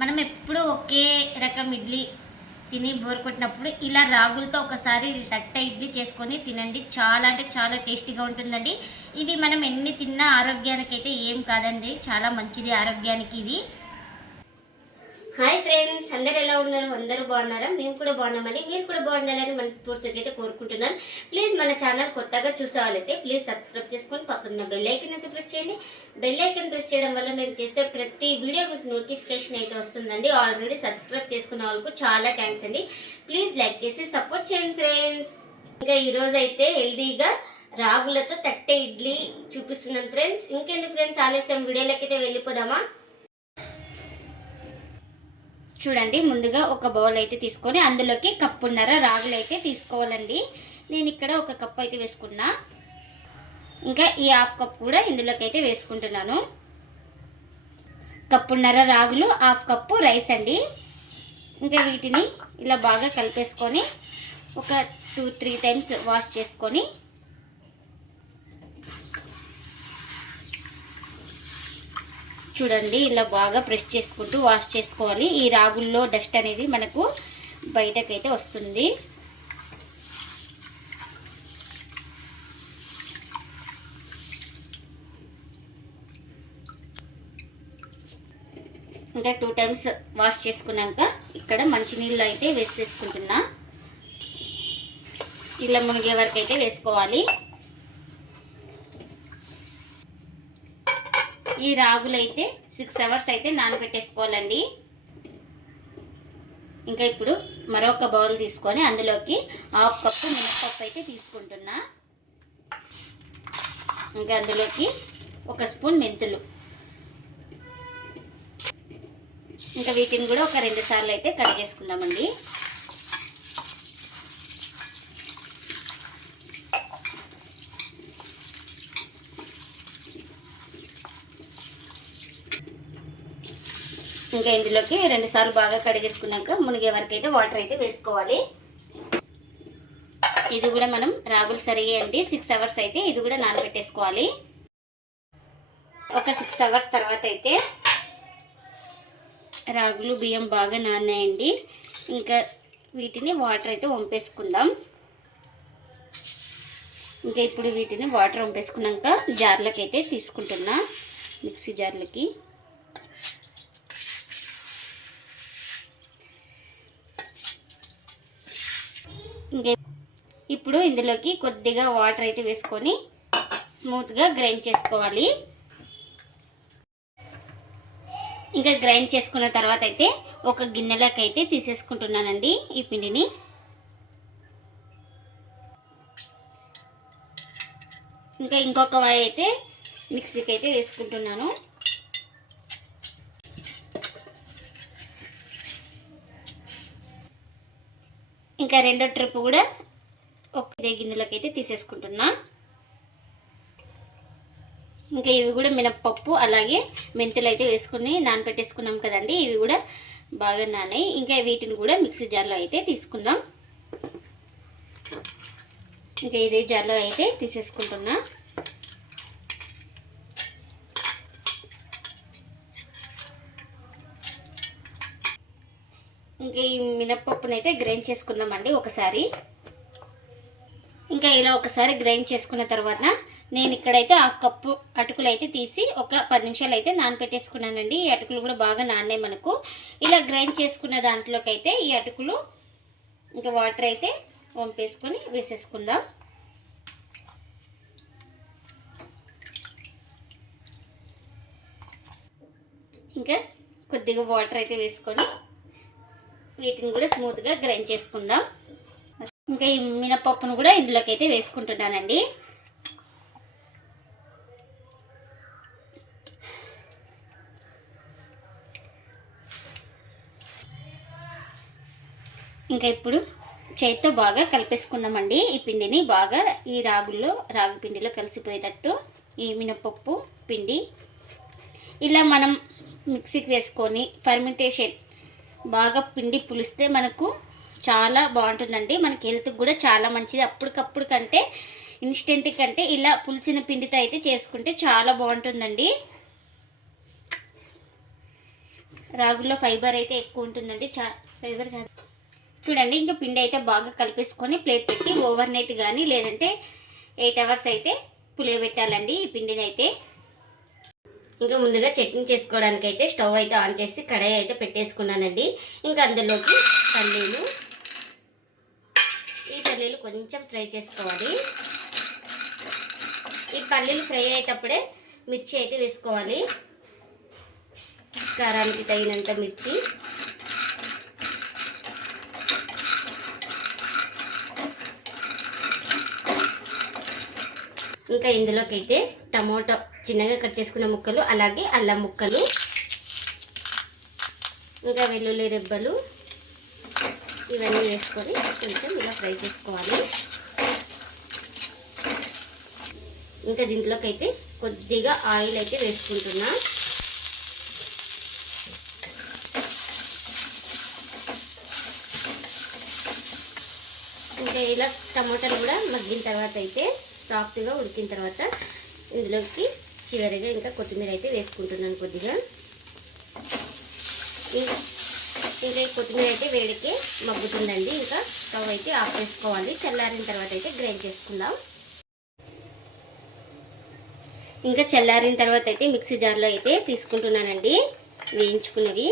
మనం ఎప్పుడూ ఒకే రకం ఇడ్లీ తిని బోర్ కొట్టినప్పుడు ఇలా రాగులతో ఒకసారి తట్ట ఇడ్లీ చేసుకొని తినండి. చాలా అంటే చాలా టేస్టీగా ఉంటుందండి. ఇవి మనం ఎన్ని తిన్నా ఆరోగ్యానికి అయితే ఏం కాదండి. చాలా మంచిది ఆరోగ్యానికి ఇది. హాయ్ ఫ్రెండ్స్ అందరు ఎలా ఉన్నారు? అందరూ బాగున్నారా? మేము కూడా బాగున్నామని మీరు కూడా బాగుండాలని మనస్ఫూర్తిగా అయితే కోరుకుంటున్నాను ప్లీజ్ మన ఛానల్ కొత్తగా చూసేవాళ్ళైతే ప్లీజ్ సబ్స్క్రైబ్ చేసుకొని పక్కన బెల్ ఐకన్ అయితే ప్రెస్ చేయండి. బెల్ ఐకన్ ప్రెస్ చేయడం వల్ల మేము చేసే ప్రతి వీడియో మీకు నోటిఫికేషన్ అయితే వస్తుందండి. ఆల్రెడీ సబ్స్క్రైబ్ చేసుకున్న వాళ్ళకు చాలా థ్యాంక్స్ అండి. ప్లీజ్ లైక్ చేసి సపోర్ట్ చేయండి ఫ్రెండ్స్ ఇంకా ఈరోజు అయితే హెల్దీగా రాగులతో తట్టే ఇడ్లీ చూపిస్తున్నాను ఫ్రెండ్స్ ఇంకెందుకు ఫ్రెండ్స్ ఆలస్యం. వీడియోలోకి అయితే వెళ్ళిపోదామా? చూడండి ముందుగా ఒక బౌల్ అయితే తీసుకొని అందులోకి కప్పున్నర రాగులు అయితే తీసుకోవాలండి. నేను ఇక్కడ ఒక కప్ అయితే వేసుకున్నా. ఇంకా ఈ హాఫ్ కప్ కూడా ఇందులోకి అయితే వేసుకుంటున్నాను. కప్పున్నర రాగులు హాఫ్ కప్పు రైస్ అండి. ఇంకా వీటిని ఇలా బాగా కలిపేసుకొని ఒక టూ త్రీ టైమ్స్ వాష్ చేసుకొని చూడండి ఇలా బాగా ప్రెస్ చేసుకుంటూ వాష్ చేసుకోవాలి. ఈ రాగుల్లో డస్ట్ అనేది మనకు బయటకైతే వస్తుంది. ఇంకా టూ టైమ్స్ వాష్ చేసుకున్నాక ఇక్కడ మంచినీళ్ళు అయితే వేసేసుకుంటున్నా. ఇలా మునిగే వరకు అయితే వేసుకోవాలి. ఈ రాగులు అయితే సిక్స్ అవర్స్ అయితే నానబెట్టేసుకోవాలండి. ఇంకా ఇప్పుడు మరొక బౌల్ తీసుకొని అందులోకి హాఫ్ కప్పు మినప్పప్పు అయితే తీసుకుంటున్నా. ఇంకా అందులోకి ఒక స్పూన్ మెంతులు. ఇంకా వీటిని కూడా ఒక రెండు సార్లు అయితే కడిగేసుకుందామండి. ఇంకా ఇందులోకి రెండుసార్లు బాగా కడిగేసుకున్నాక మునిగే వరకు అయితే వాటర్ అయితే వేసుకోవాలి. ఇది కూడా మనం రాగులు సరిగేయండి సిక్స్ అవర్స్ అయితే ఇది కూడా నానబెట్టేసుకోవాలి. ఒక సిక్స్ అవర్స్ తర్వాత అయితే రాగులు బియ్యం బాగా నానాయండి ఇంకా వీటిని వాటర్ అయితే వంపేసుకుందాం. ఇంకా ఇప్పుడు వీటిని వాటర్ వంపేసుకున్నాక జార్లకి అయితే తీసుకుంటున్నా మిక్సీ జార్లకి. ఇప్పుడు ఇందులోకి కొద్దిగా వాటర్ అయితే వేసుకొని స్మూత్గా గ్రైండ్ చేసుకోవాలి. ఇంకా గ్రైండ్ చేసుకున్న తర్వాత అయితే ఒక గిన్నెలోకి అయితే తీసేసుకుంటున్నానండి ఈ పిండిని. ఇంకా ఇంకొక వాయి అయితే మిక్సీకి అయితే వేసుకుంటున్నాను. ఇంకా రెండో ట్రిప్ కూడా ఒకే గిన్నెలోకి అయితే తీసేసుకుంటున్నా. ఇంకా ఇవి కూడా మినప్పప్పు అలాగే మెంతులు అయితే వేసుకుని నానబెట్టేసుకున్నాం కదండి ఇవి కూడా బాగా నానాయి. ఇంకా వీటిని కూడా మిక్సీ జార్లో అయితే తీసుకుందాం. ఇంకా ఇదే జార్లో అయితే తీసేసుకుంటున్నా. ఇంకా ఈ మినప్పప్పునైతే గ్రైండ్ చేసుకుందామండి ఒకసారి. ఇంకా ఇలా ఒకసారి గ్రైండ్ చేసుకున్న తర్వాత నేను ఇక్కడైతే హాఫ్ కప్పు అటుకులు అయితే తీసి ఒక పది నిమిషాలు అయితే నానపెట్టేసుకున్నానండి. ఈ అటుకులు కూడా బాగా నానాయి మనకు. ఇలా గ్రైండ్ చేసుకున్న దాంట్లోకి అయితే ఈ అటుకులు ఇంకా వాటర్ అయితే వంపేసుకొని వేసేసుకుందాం. ఇంకా కొద్దిగా వాటర్ అయితే వేసుకొని వీటిని కూడా స్మూత్గా గ్రైండ్ చేసుకుందాం. ఇంకా ఈ మినపప్పును కూడా ఇందులోకి అయితే వేసుకుంటున్నానండి. ఇంకా ఇప్పుడు చేతితో బాగా కలిపేసుకుందామండి. ఈ పిండిని బాగా ఈ రాగుల్లో రాగి పిండిలో కలిసిపోయేటట్టు ఈ మినపప్పు పిండి ఇలా మనం మిక్సీకి వేసుకొని ఫర్మెంటేషన్ బాగా పిండి పులిస్తే మనకు చాలా బాగుంటుందండి. మనకి హెల్త్కి కూడా చాలా మంచిది. అప్పటికప్పుడు కంటే ఇన్స్టెంట్ కంటే ఇలా పులిసిన పిండితో అయితే చేసుకుంటే చాలా బాగుంటుందండి. రాగుల్లో ఫైబర్ అయితే ఎక్కువ ఉంటుందండి. చా ఫైబర్ కాదు. చూడండి ఇంకా పిండి అయితే బాగా కలిపేసుకొని ప్లేట్ పెట్టి ఓవర్ నైట్ కానీ లేదంటే ఎయిట్ అవర్స్ అయితే పులియబెట్టాలండి ఈ పిండిని అయితే. ఇంకా ముందుగా చట్నీ చేసుకోవడానికి అయితే స్టవ్ అయితే ఆన్ చేసి కడాయి అయితే పెట్టేసుకున్నానండి. ఇంకా అందులోకి పల్లీలు కొంచెం ఫ్రై చేసుకోవాలి. ఈ పల్లీలు ఫ్రై అయ్యేటప్పుడే మిర్చి అయితే వేసుకోవాలి. కారానికి తగినంత మిర్చి. ఇంకా ఇందులోకి అయితే టమోటా చిన్నగా కట్ చేసుకున్న ముక్కలు అలాగే అల్లం ముక్కలు ఇంకా వెల్లుల్లి రెబ్బలు ఇవన్నీ వేసుకొని కొంచెం ఇలా ఫ్రై చేసుకోవాలి. ఇంకా దీంట్లోకి అయితే కొద్దిగా ఆయిల్ అయితే వేసుకుంటున్నా. ఇంకా ఇలా టమాటాలు కూడా మగ్గిన తర్వాత అయితే సాఫ్ట్గా ఉడికిన తర్వాత ఇందులోకి చివరిగా ఇంకా కొత్తిమీర అయితే వేసుకుంటున్నాను కొద్దిగా. ఇంకా ఈ కొత్తిమీర అయితే వేడికి మగ్గుతుందండి. ఇంకా స్టవ్ అయితే ఆఫ్ చేసుకోవాలి. చల్లారిన తర్వాత అయితే గ్రైండ్ చేసుకుందాం. ఇంకా చల్లారిన తర్వాత అయితే మిక్సీ జార్లో అయితే తీసుకుంటున్నానండి. వేయించుకున్నవి.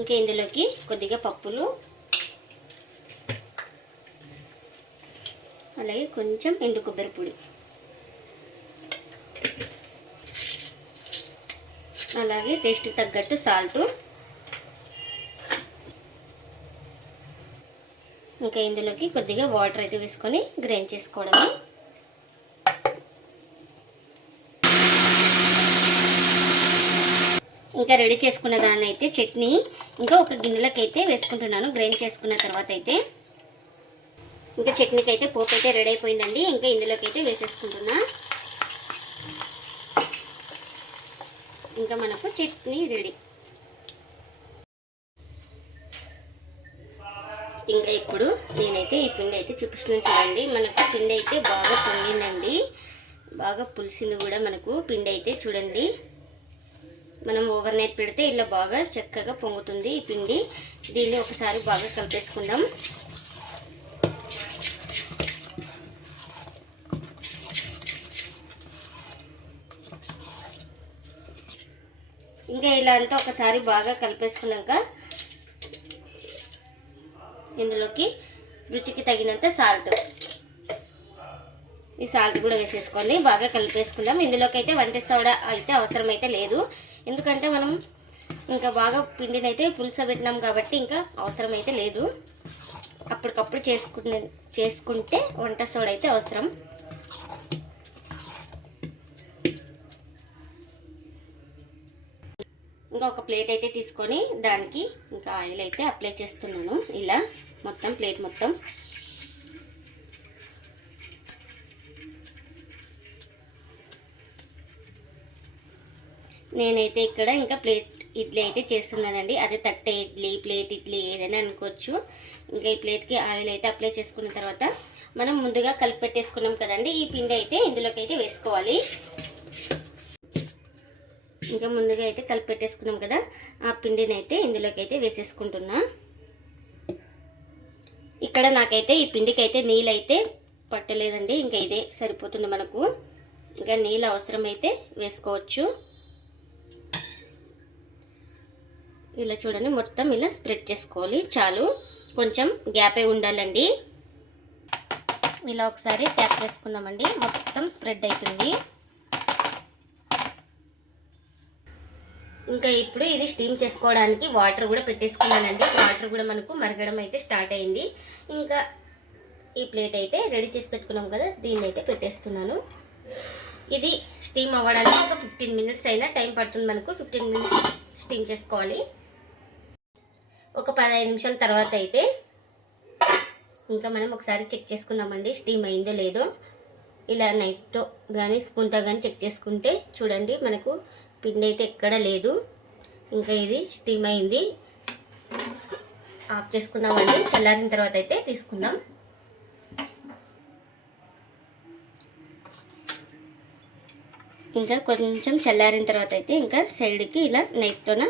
ఇంకా ఇందులోకి కొద్దిగా పప్పులు. అలాగే కొంచెం ఎండు కొబ్బరి పొడి. అలాగే టేస్ట్కి తగ్గట్టు సాల్ట్. ఇంకా ఇందులోకి కొద్దిగా వాటర్ అయితే వేసుకొని గ్రైండ్ చేసుకోవడమే. ఇంకా రెడీ చేసుకున్న దాన్ని అయితే చట్నీ. ఇంకా ఒక గిన్నెలోకి అయితే వేసుకుంటున్నాను గ్రైండ్ చేసుకున్న తర్వాత అయితే ఇంకా చట్నీకి అయితే పోపు అయితే రెడీ అయిపోయిందండి ఇంకా ఇందులోకి అయితే వేసేసుకుంటున్నాను ఇంకా మనకు చట్నీ రెడీ. ఇంకా ఇప్పుడు నేనైతే ఈ పిండి అయితే చూపిస్తున్నాను చూడండి. మనకు పిండి అయితే బాగా పొంగిందండి బాగా పులిసింది కూడా మనకు పిండి అయితే చూడండి. మనం ఓవర్ నైట్ పెడితే ఇలా బాగా చక్కగా పొంగుతుంది ఈ పిండి. దీన్ని ఒకసారి బాగా కలిపేసుకుందాం. ఇంకా ఇలా అంతా ఒకసారి బాగా కలిపేసుకున్నాక ఇందులోకి రుచికి తగినంత సాల్ట్. ఈ సాల్ట్ కూడా వేసేసుకోండి. బాగా కలిపేసుకుందాం. ఇందులోకి అయితే వంట సోడా అయితే అవసరమైతే లేదు. ఎందుకంటే మనం ఇంకా బాగా పిండినైతే పులుసు పెట్టినాం కాబట్టి ఇంకా అవసరం అయితే లేదు. అప్పటికప్పుడు చేసుకునే చేసుకుంటే వంట సోడా అయితే అవసరం. ఇంకా ఒక ప్లేట్ అయితే తీసుకొని దానికి ఇంకా ఆయిల్ అయితే అప్లై చేస్తున్నాను. ఇలా మొత్తం ప్లేట్ మొత్తం. నేనైతే ఇక్కడ ఇంకా ప్లేట్ ఇడ్లీ అయితే చేస్తున్నానండి. అదే తట్ట ఇడ్లీ ప్లేట్ ఇడ్లీ ఏదైనా అనుకోవచ్చు. ఇంకా ఈ ప్లేట్కి ఆయిల్ అయితే అప్లై చేసుకున్న తర్వాత మనం ముందుగా కలిపి పెట్టేసుకున్నాం కదండి. ఈ పిండి అయితే ఇందులోకి అయితే వేసుకోవాలి. ఇంకా ముందుగా అయితే కలిపి పెట్టేసుకున్నాం కదా ఆ పిండిని అయితే ఇందులోకి అయితే వేసేసుకుంటున్నా. ఇక్కడ నాకైతే ఈ పిండికి అయితే నీళ్ళు అయితే పట్టలేదండి ఇంకా ఇదే సరిపోతుంది మనకు. ఇంకా నీళ్ళు అవసరమైతే వేసుకోవచ్చు. ఇలా చూడండి మొత్తం ఇలా స్ప్రెడ్ చేసుకోవాలి చాలు. కొంచెం గ్యాపే ఉండాలండి. ఇలా ఒకసారి ట్యాప్ చేసుకుందామండి మొత్తం స్ప్రెడ్ అవుతుంది. ఇంకా ఇప్పుడు ఇది స్టీమ్ చేసుకోవడానికి వాటర్ కూడా పెట్టేసుకున్నానండి. వాటర్ కూడా మనకు మరగడం అయితే స్టార్ట్ అయింది. ఇంకా ఈ ప్లేట్ అయితే రెడీ చేసి పెట్టుకున్నాం కదా దీన్ని అయితే పెట్టేస్తున్నాను. ఇది స్టీమ్ అవ్వడానికి ఒక ఫిఫ్టీన్ మినిట్స్ అయినా టైం పడుతుంది మనకు. ఫిఫ్టీన్ మినిట్స్ స్టీమ్ చేసుకోవాలి. ఒక పదహైదు నిమిషాల తర్వాత అయితే ఇంకా మనం ఒకసారి చెక్ చేసుకుందామండి స్టీమ్ అయిందో లేదో. ఇలా నైఫ్తో కానీ స్పూన్తో కానీ చెక్ చేసుకుంటే చూడండి మనకు పిండి అయితే ఎక్కడ లేదు. ఇంకా ఇది స్టీమ్ అయింది. ఆఫ్ చేసుకుందామండి. చల్లారిన తర్వాత అయితే తీసుకుందాం. ఇంకా కొంచెం చల్లారిన తర్వాత అయితే ఇంకా సైడ్కి ఇలా నైఫ్తోన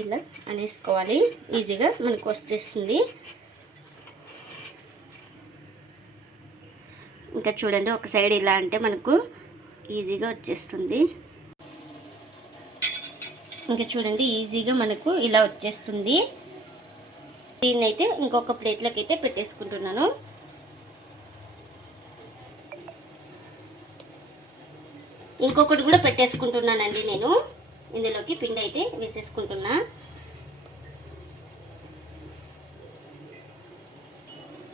ఇలా అనేసుకోవాలి. ఈజీగా మనకు వచ్చేస్తుంది. ఇంకా చూడండి ఒక సైడ్ ఇలా అంటే మనకు ఈజీగా వచ్చేస్తుంది. ఇంకా చూడండి ఈజీగా మనకు ఇలా వచ్చేస్తుంది. దీన్ని అయితే ఇంకొక ప్లేట్లోకి అయితే పెట్టేసుకుంటున్నాను. ఇంకొకటి కూడా పెట్టేసుకుంటున్నానండి నేను. ఇందులోకి పిండి అయితే వేసేసుకుంటున్నా.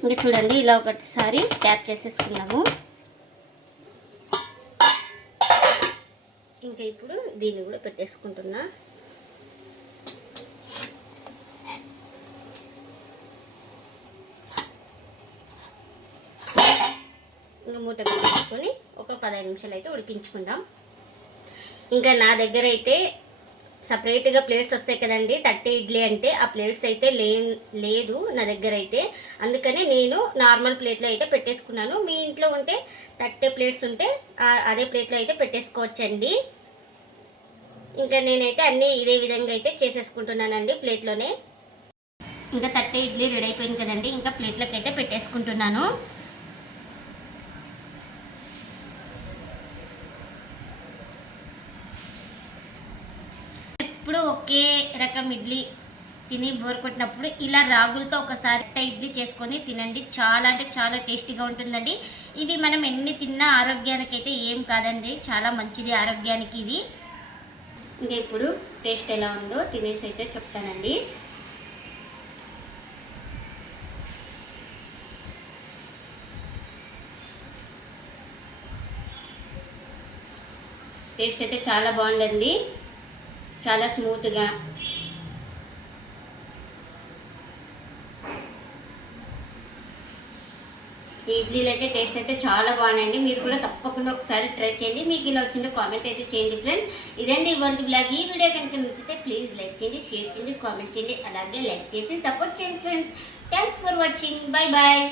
ఇంకా చూడండి ఇలా ఒకటిసారి ట్యాప్ చేసేసుకున్నాము ఇంకా ఇప్పుడు దీన్ని కూడా పెట్టేసుకుంటున్నా. ఇంకా మూట పెట్టేసుకొని ఒక పదహైదు నిమిషాలు అయితే ఉడికించుకుందాం. ఇంకా నా దగ్గర అయితే సపరేట్గా ప్లేట్స్ వస్తాయి కదండి తట్టే ఇడ్లీ అంటే ఆ ప్లేట్స్ అయితే లే లేదు నా దగ్గర అయితే. అందుకనే నేను నార్మల్ ప్లేట్లో అయితే పెట్టేసుకున్నాను. మీ ఇంట్లో ఉంటే తట్టే ప్లేట్స్ ఉంటే అదే ప్లేట్లో అయితే పెట్టేసుకోవచ్చండి. ఇంకా నేనైతే అన్నీ ఇదే విధంగా అయితే చేసేసుకుంటున్నానండి ప్లేట్లోనే. ఇంకా తట్టే ఇడ్లీ రెడీ అయిపోయింది కదండి ఇంకా ప్లేట్లోకి అయితే పెట్టేసుకుంటున్నాను. ఎప్పుడు ఒకే రకం ఇడ్లీ తిని బోర్ కొట్టినప్పుడు ఇలా రాగులతో ఒకసారి ఇడ్లీ చేసుకొని తినండి. చాలా అంటే చాలా టేస్టీగా ఉంటుందండి. ఇవి మనం ఎన్ని తిన్నా ఆరోగ్యానికి అయితే ఏం కాదండి చాలా మంచిది ఆరోగ్యానికి ఇది. ఇంకా ఇప్పుడు టేస్ట్ ఎలా ఉందో తినేసి అయితే చెప్తానండి. టేస్ట్ అయితే చాలా బాగుందండి. చాలా స్మూత్గా ఈ ఇడ్లీలు అయితే టేస్ట్ అయితే చాలా బాగున్నాయండి. మీరు కూడా తప్పకుండా ఒకసారి ట్రై చేయండి. మీకు ఇలా వచ్చిందో కామెంట్ అయితే చేయండి ఫ్రెండ్స్. ఇదండి ఇవ్వండి బ్లాగ్. ఈ వీడియో కనుక నచ్చితే ప్లీజ్ లైక్ చేయండి షేర్ చేయండి కామెంట్ చేయండి అలాగే లైక్ చేసి సపోర్ట్ చేయండి friends. Thanks for watching bye bye